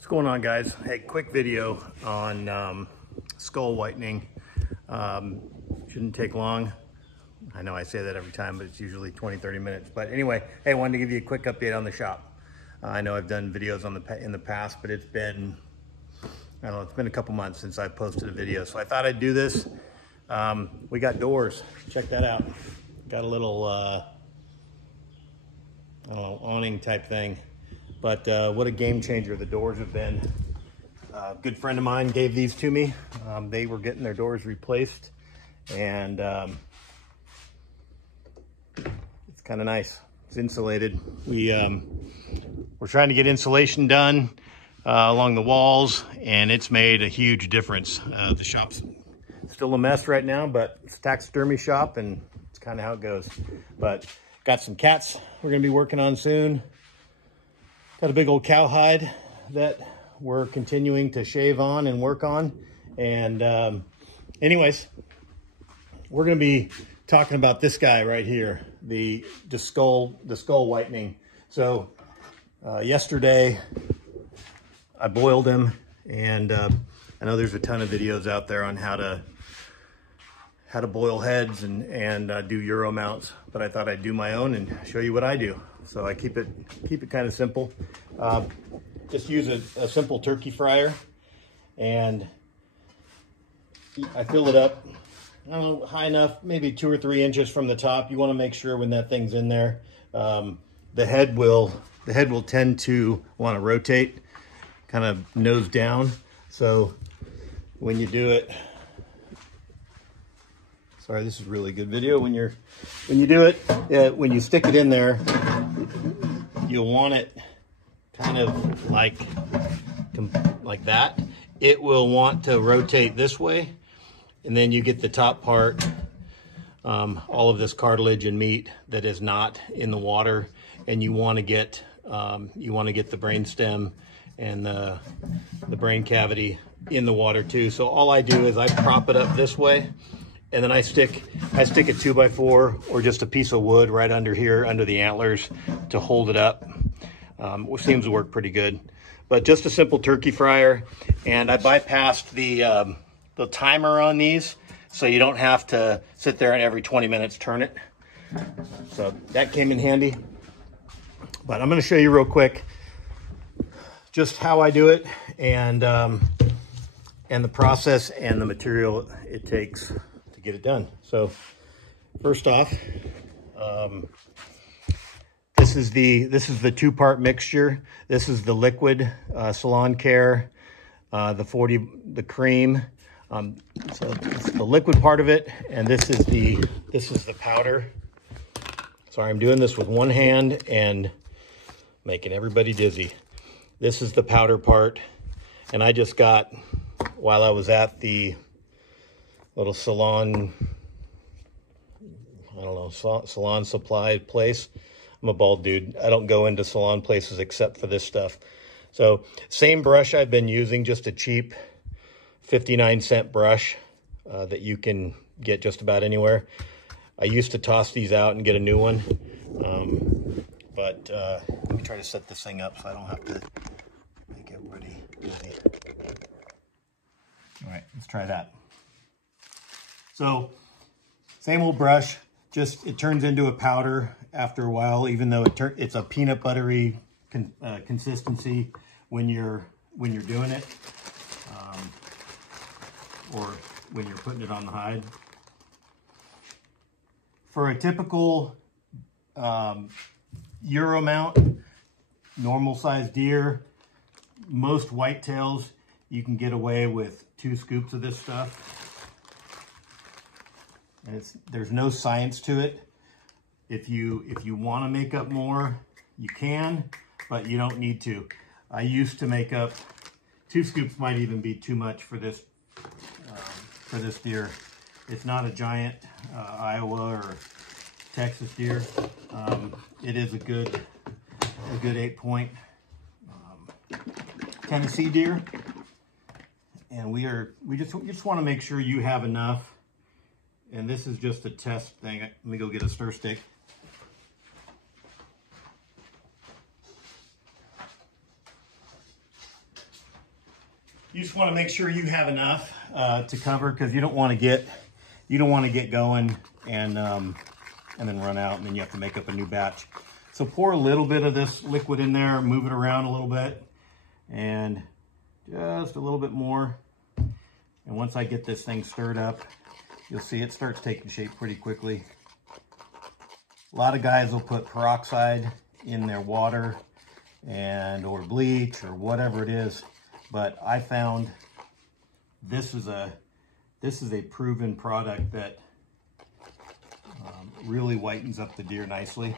What's going on, guys? Hey, quick video on skull whitening. Shouldn't take long. I know I say that every time, but it's usually 20-30 minutes. But anyway, hey, I wanted to give you a quick update on the shop. I know I've done videos on in the past, but it's been, I don't know, it's been a couple months since I posted a video. So I thought I'd do this. We got doors. Check that out. Got a little, I don't know, awning type thing. But what a game changer the doors have been. A good friend of mine gave these to me. They were getting their doors replaced, and it's kind of nice. It's insulated. We're trying to get insulation done along the walls, and it's made a huge difference. The shop's still a mess right now, but it's a taxidermy shop, and it's kind of how it goes. But got some cats we're gonna be working on soon. Got a big old cowhide that we're continuing to shave on and work on. And anyways, we're gonna be talking about this guy right here, the skull whitening. So yesterday I boiled him, and I know there's a ton of videos out there on how to boil heads and do Euro mounts, but I thought I'd do my own and show you what I do. So I keep it kind of simple. Just use a simple turkey fryer, and I fill it up, I don't know, high enough, maybe 2 or 3 inches from the top. You want to make sure when that thing's in there, the head will tend to want to rotate, kind of nose down. So when you do it, sorry, this is really good video. When you do it, when you stick it in there, you'll want it kind of like that. It will want to rotate this way, and then you get the top part, all of this cartilage and meat that is not in the water, and you want to get the brain stem and the brain cavity in the water too. So all I do is I prop it up this way, and then I stick a 2x4 or just a piece of wood right under here, under the antlers, to hold it up. Which seems to work pretty good. But just a simple turkey fryer, and I bypassed the timer on these, so you don't have to sit there and every 20 minutes turn it. So that came in handy. But I'm going to show you real quick just how I do it, and the process and the material it takes to get it done. So first off, this is the 2-part mixture. This is the liquid Salon Care, the cream. So it's the liquid part of it, and this is the powder. Sorry, I'm doing this with one hand and making everybody dizzy. This is the powder part, and I just got, while I was at the little salon, I don't know, salon supply place. I'm a bald dude. I don't go into salon places except for this stuff. So same brush I've been using, just a cheap 59-cent brush that you can get just about anywhere. I used to toss these out and get a new one. But let me try to set this thing up so I don't have to make everybody busy. All right, let's try that. So same old brush, just it turns into a powder after a while, even though it's a peanut buttery consistency when you're doing it, or when you're putting it on the hide. For a typical Euro mount, normal sized deer, most whitetails, you can get away with 2 scoops of this stuff. And there's no science to it. If you want to make up more, you can, but you don't need to. I used to make up 2 scoops, might even be too much for this deer. It's not a giant Iowa or Texas deer. It is a good 8-point Tennessee deer, and we just want to make sure you have enough. And this is just a test thing. Let me go get a stir stick. You just want to make sure you have enough to cover, because you don't want to get going and then run out, and then you have to make up a new batch. So pour a little bit of this liquid in there, move it around a little bit, and just a little bit more. And once I get this thing stirred up, you'll see it starts taking shape pretty quickly. A lot of guys will put peroxide in their water or bleach or whatever it is, but I found this is a proven product that really whitens up the deer nicely,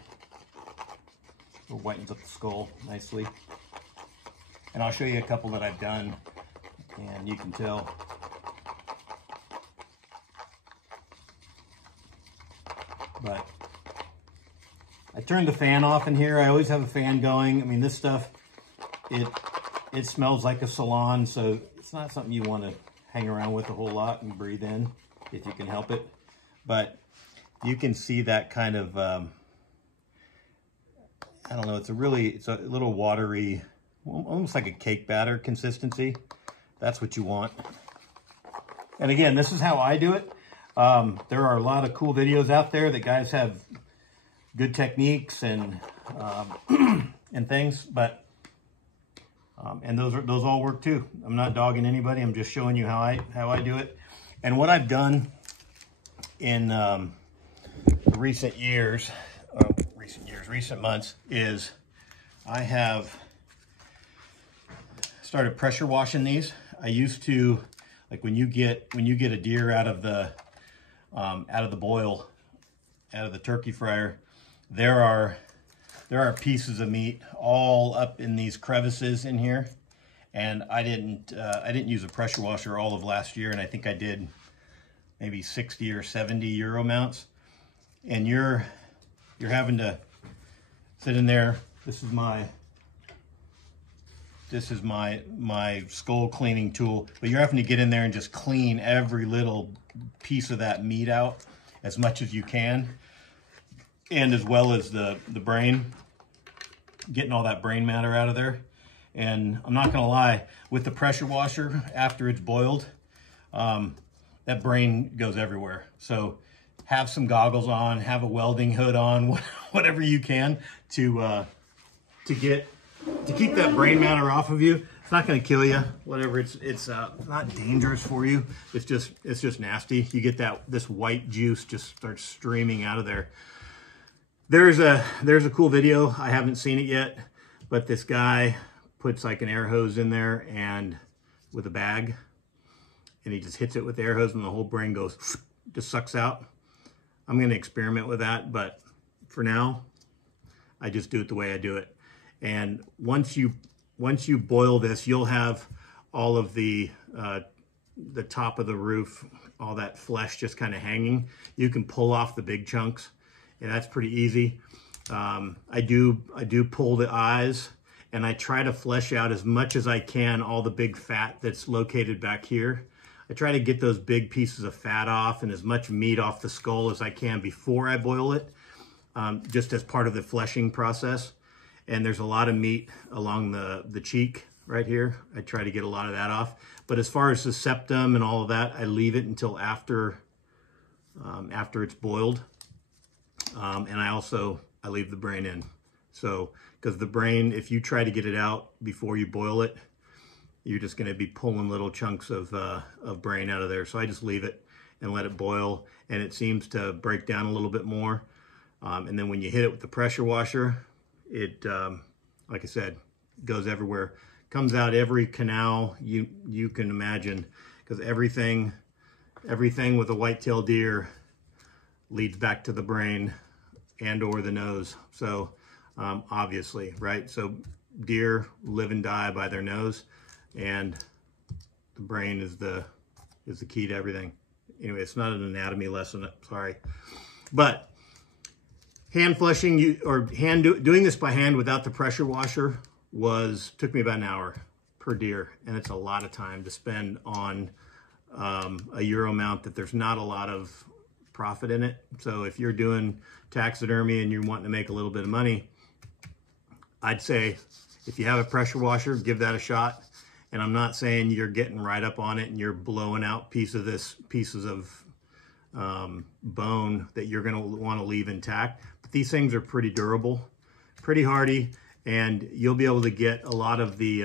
or whitens up the skull nicely. And I'll show you a couple that I've done, and you can tell. But I turned the fan off in here. I always have a fan going. I mean, this stuff, it smells like a salon, so it's not something you want to hang around with a whole lot and breathe in if you can help it. But you can see that kind of, I don't know, it's a little watery, almost like a cake batter consistency. That's what you want. And again, this is how I do it. There are a lot of cool videos out there that guys have good techniques and and things, but and those all work too. I'm not dogging anybody. I'm just showing you how I do it. And what I've done in recent months is I have started pressure washing these. I used to, like when you get a deer out of the boil, out of the turkey fryer, there are pieces of meat all up in these crevices in here, and I didn't use a pressure washer all of last year, and I think I did maybe 60 or 70 Euro mounts. And you're having to sit in there. This is my skull cleaning tool, but you're having to get in there and just clean every little piece of that meat out as much as you can, and as well as the brain, getting all that brain matter out of there. And I'm not gonna lie, with the pressure washer, after it's boiled, that brain goes everywhere. So have some goggles on, have a welding hood on, whatever you can to keep that brain matter off of you. It's not going to kill you. Whatever. It's not dangerous for you. It's just nasty. You get this white juice just starts streaming out of there. There's a cool video. I haven't seen it yet, but this guy puts like an air hose in there and with a bag, and he just hits it with the air hose, and the whole brain goes, just sucks out. I'm going to experiment with that, but for now, I just do it the way I do it. And once you boil this, you'll have all of the top of the roof, all that flesh just kind of hanging. You can pull off the big chunks, and that's pretty easy. I do pull the eyes, and I try to flesh out as much as I can all the big fat that's located back here. I try to get those big pieces of fat off and as much meat off the skull as I can before I boil it, just as part of the fleshing process. And there's a lot of meat along the cheek right here. I try to get a lot of that off. But as far as the septum and all of that, I leave it until after it's boiled. And I leave the brain in. So, because the brain, if you try to get it out before you boil it, you're just going to be pulling little chunks of brain out of there. So I just leave it and let it boil, and it seems to break down a little bit more. And then when you hit it with the pressure washer, it, like I said, goes everywhere. Comes out every canal you can imagine, because everything with a whitetail deer leads back to the brain and or the nose. So obviously, right? So deer live and die by their nose, and the brain is the key to everything. Anyway, it's not an anatomy lesson, sorry. But hand flushing, doing this by hand without the pressure washer took me about an hour per deer, and it's a lot of time to spend on a Euro mount that there's not a lot of profit in it. So if you're doing taxidermy and you're wanting to make a little bit of money, I'd say if you have a pressure washer, give that a shot. And I'm not saying you're getting right up on it and you're blowing out pieces of bone that you're going to want to leave intact. But these things are pretty durable, pretty hardy, and you'll be able to get a lot of the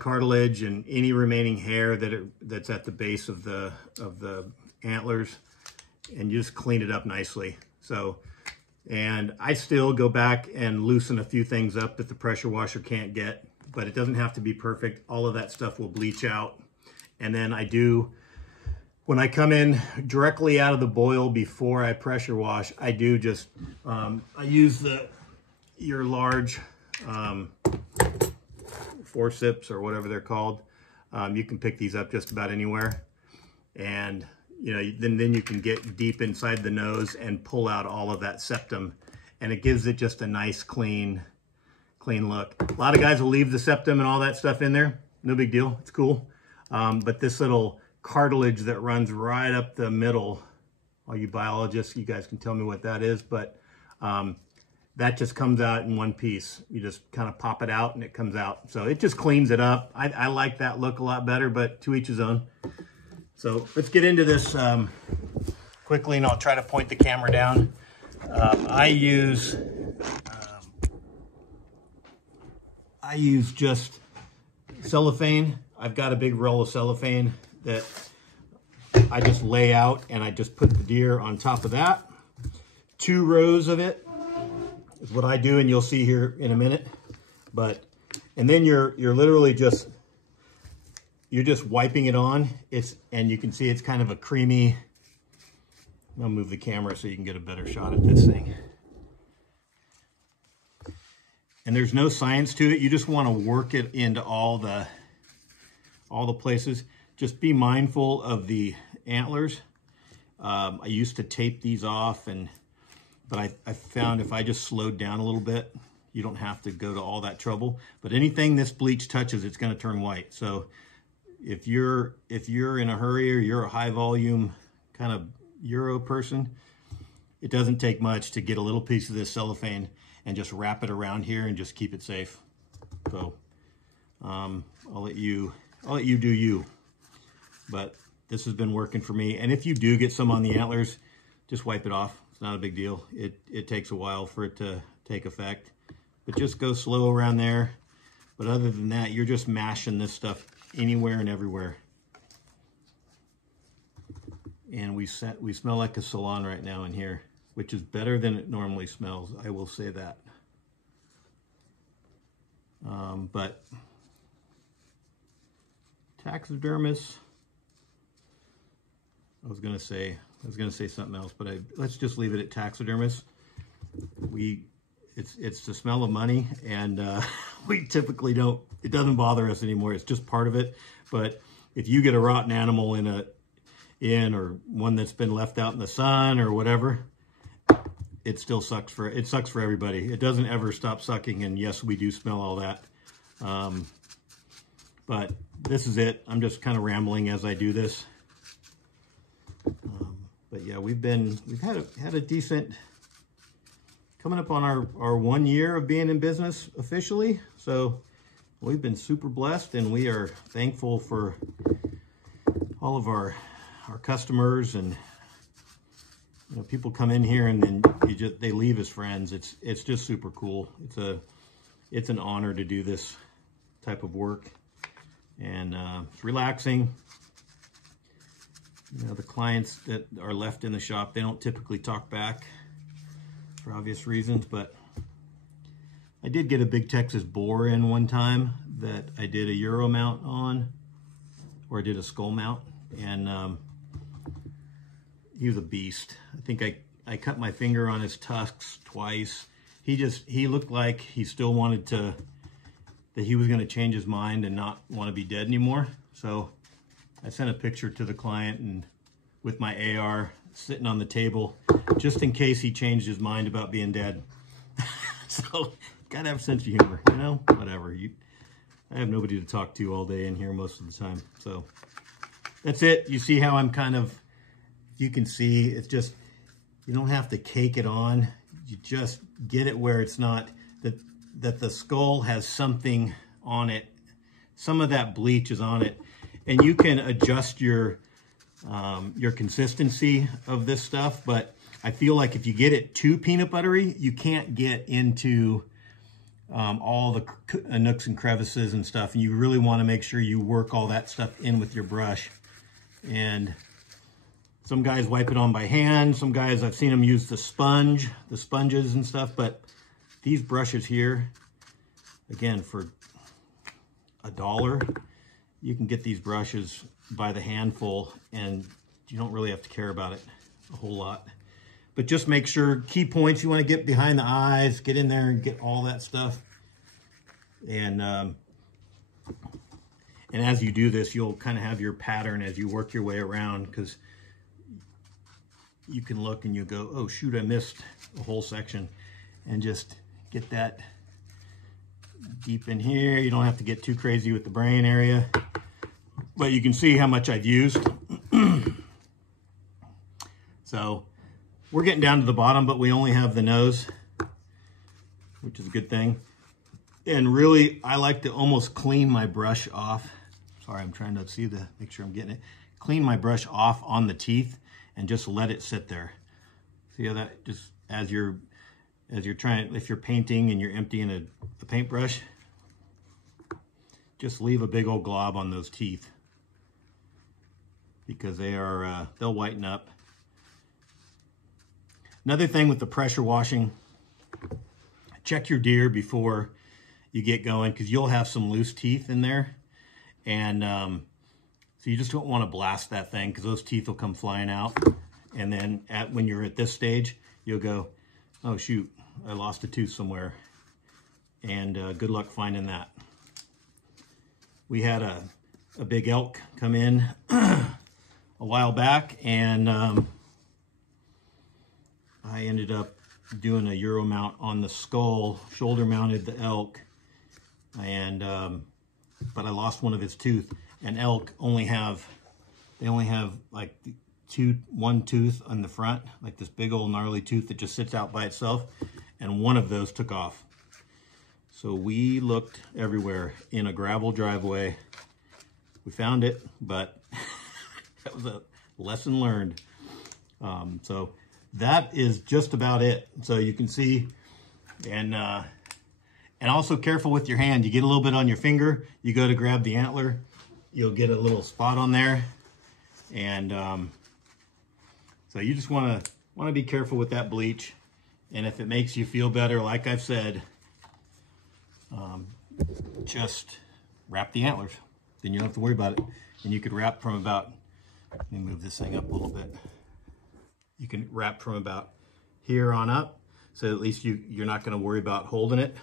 cartilage and any remaining hair that's at the base of the antlers, and you just clean it up nicely. So, and I still go back and loosen a few things up that the pressure washer can't get, but it doesn't have to be perfect. All of that stuff will bleach out. And then I do, when I come in directly out of the boil before I pressure wash, I do just, I use your large forceps or whatever they're called. You can pick these up just about anywhere. And you know, then you can get deep inside the nose and pull out all of that septum, and it gives it just a nice clean look. A lot of guys will leave the septum and all that stuff in there. No big deal, it's cool. But this little cartilage that runs right up the middle, all you biologists, you guys can tell me what that is, but that just comes out in one piece. You just kind of pop it out and it comes out. So it just cleans it up. I like that look a lot better, but to each his own. So let's get into this quickly, and I'll try to point the camera down. I use just cellophane. I've got a big roll of cellophane that I just lay out, and I just put the deer on top of that. 2 rows of it is what I do, and you'll see here in a minute. And then you're literally just wiping it on. And you can see it's kind of a creamy. I'll move the camera so you can get a better shot at this thing. And there's no science to it. You just want to work it into all the places. Just be mindful of the antlers. I used to tape these off, but I found if I just slowed down a little bit, you don't have to go to all that trouble. But anything this bleach touches, it's going to turn white. So if you're in a hurry, or you're a high volume kind of Euro person, it doesn't take much to get a little piece of this cellophane and just wrap it around here and just keep it safe. So I'll let you do you. But this has been working for me. And if you do get some on the antlers, just wipe it off. It's not a big deal. It takes a while for it to take effect, but just go slow around there. But other than that, you're just mashing this stuff anywhere and everywhere. And we smell like a salon right now in here, which is better than it normally smells. I will say that. But taxidermists, I was gonna say something else, but let's just leave it at taxidermists. It's the smell of money, and we typically don't. It doesn't bother us anymore. It's just part of it. But if you get a rotten animal or one that's been left out in the sun or whatever, it still sucks for everybody. It doesn't ever stop sucking, and yes, we do smell all that. But this is it. I'm just kind of rambling as I do this. But yeah, we've had a decent, coming up on our 1 year of being in business officially. So we've been super blessed, and we are thankful for all of our customers, and you know, people come in here and then they leave as friends. It's just super cool. It's an honor to do this type of work, and it's relaxing. You know, the clients that are left in the shop, they don't typically talk back for obvious reasons, but I did get a big Texas boar in one time that I did a Euro mount on, or I did a skull mount, and he was a beast. I think I cut my finger on his tusks twice. He looked like he still wanted that he was going to change his mind and not want to be dead anymore. So I sent a picture to the client, and with my AR sitting on the table, just in case he changed his mind about being dead. So gotta have a sense of humor, you know, whatever. I have nobody to talk to all day in here most of the time. So that's it. You see how I'm kind of, you can see, it's just, you don't have to cake it on. You just get it where it's not, that the skull has something on it. Some of that bleach is on it, and you can adjust your consistency of this stuff, but I feel like if you get it too peanut buttery, you can't get into all the nooks and crevices and stuff. And you really want to make sure you work all that stuff in with your brush. And some guys wipe it on by hand. Some guys, I've seen them use the sponges and stuff. But these brushes here, again, for $1, you can get these brushes by the handful, and you don't really have to care about it a whole lot. But just make sure, key points, you want to get behind the eyes, get in there and get all that stuff. And as you do this, you'll kind of have your pattern as you work your way around, because you can look and you go, oh shoot, I missed a whole section, and just get that deep in here. You don't have to get too crazy with the brain area, but you can see how much I've used. So we're getting down to the bottom, but we only have the nose, which is a good thing. And really, I like to almost clean my brush off. Sorry, I'm trying to make sure I'm getting it. Clean my brush off on the teeth and just let it sit there. See how that, just as you're trying, if you're painting and you're emptying a paintbrush, just leave a big old glob on those teeth, because they'll whiten up. Another thing with the pressure washing, check your deer before you get going, because you'll have some loose teeth in there. And so you just don't want to blast that thing, because those teeth will come flying out. And then when you're at this stage, you'll go, oh shoot, I lost a tooth somewhere. And good luck finding that. We had a big elk come in a while back, and I ended up doing a Euro mount on the skull, shoulder mounted the elk, and but I lost one of his tooth. And elk only have like one tooth on the front, like this big old gnarly tooth that just sits out by itself, and one of those took off. So we looked everywhere in a gravel driveway. We found it, but that was a lesson learned. So that is just about it. So you can see, and also careful with your hand. You get a little bit on your finger, you go to grab the antler, you'll get a little spot on there. And so you just want to be careful with that bleach. And if it makes you feel better, like I've said, just wrap the antlers. Then you don't have to worry about it. And you could wrap from about, let me move this thing up a little bit. You can wrap from about here on up, so at least you're not going to worry about holding it.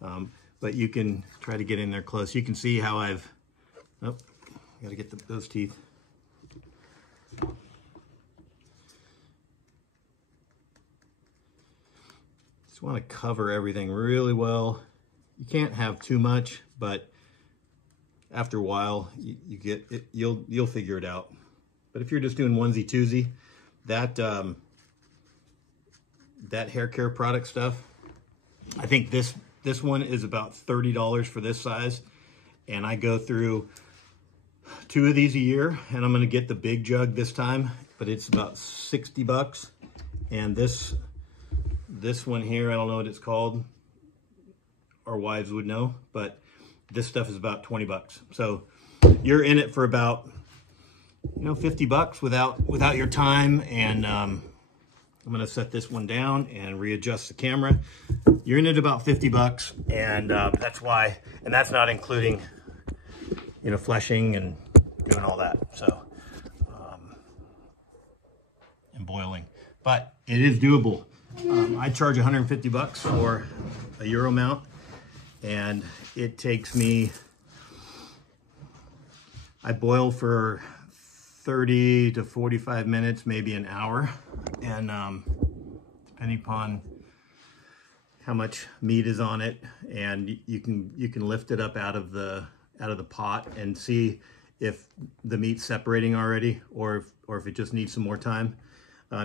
But you can try to get in there close. You can see how I've, oh, got to get those teeth. Just want to cover everything really well. You can't have too much, but after a while, you get it. You'll figure it out. But if you're just doing onesie twosie, that hair care product stuff, I think this one is about $30 for this size, and I go through 2 of these a year, and I'm going to get the big jug this time, but it's about 60 bucks. And this one here, I don't know what it's called. Our wives would know, but this stuff is about 20 bucks. So you're in it for about, 50 bucks without your time. And I'm gonna set this one down and readjust the camera. You're in it about 50 bucks, and that's why, and that's not including, fleshing and doing all that. So, and boiling, but it is doable. I charge 150 bucks for a Euro mount, and it takes me, I boil for 30 to 45 minutes, maybe an hour, and depending upon how much meat is on it, and you can lift it up out of the pot and see if the meat's separating already, or if it just needs some more time.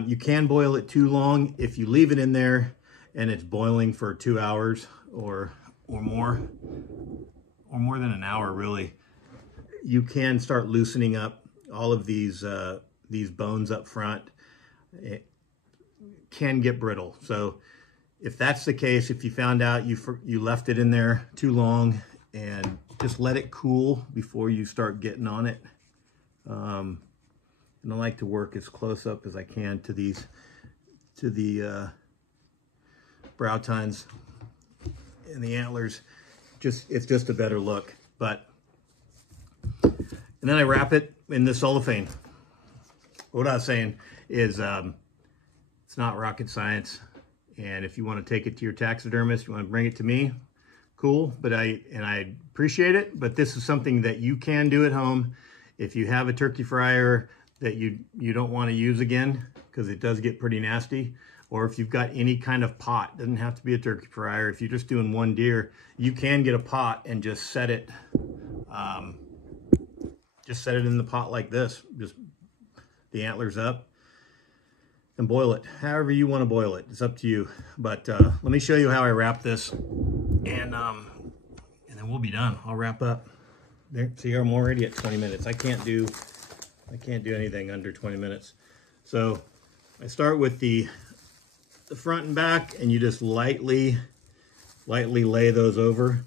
You can boil it too long. If you leave it in there and it's boiling for 2 hours or more, or more than an hour really, you can start loosening up all of these bones up front. It can get brittle. So if that's the case, if you found out you left it in there too long, and just let it cool before you start getting on it. And I like to work as close up as I can to the brow tines and the antlers. It's just a better look. And then I wrap it in the cellophane. What I was saying is it's not rocket science. And if you want to take it to your taxidermist, you want to bring it to me, cool. But I appreciate it. But this is something that you can do at home. If you have a turkey fryer that you don't want to use again, because it does get pretty nasty, or if you've got any kind of pot, doesn't have to be a turkey fryer. If you're just doing one deer, you can get a pot and just set it in the pot like this. Just the antlers up and boil it however you want to boil it. It's up to you. But let me show you how I wrap this, and then we'll be done. I'll wrap up. There, see, I'm already at 20 minutes. I can't do anything under 20 minutes. So I start with the front and back, and you just lightly lay those over,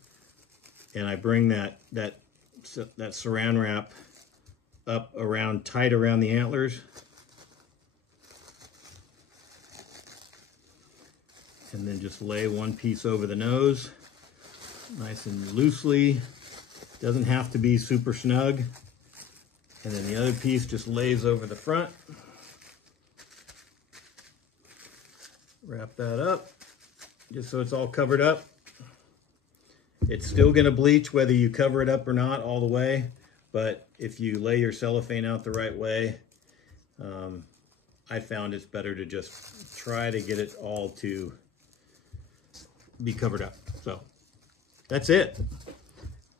and I bring that saran wrap up tight around the antlers, and then just lay one piece over the nose, nice and loosely. Doesn't have to be super snug. And then the other piece just lays over the front. Wrap that up, just so it's all covered up. It's still gonna bleach whether you cover it up or not all the way, but if you lay your cellophane out the right way, I found it's better to just try to get it all to be covered up. So that's it.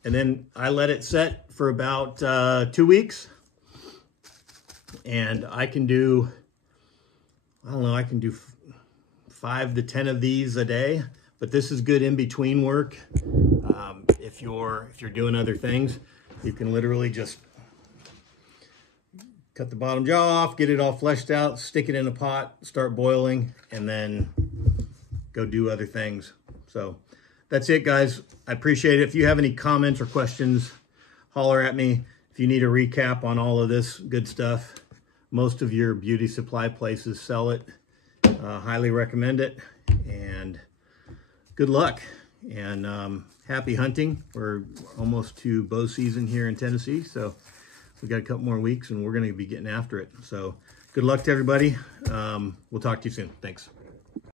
And then I let it set for about 2 weeks. And I can do, I don't know, I can do 5 to 10 of these a day, but this is good in between work. If you're doing other things, you can literally just cut the bottom jaw off, get it all fleshed out, stick it in a pot, start boiling, and then go do other things. So that's it, guys. I appreciate it. If you have any comments or questions, holler at me. If you need a recap on all of this good stuff, most of your beauty supply places sell it. Highly recommend it, and good luck, and happy hunting. We're almost to bow season here in Tennessee, so we got a couple more weeks and we're going to be getting after it. So good luck to everybody. We'll talk to you soon. Thanks.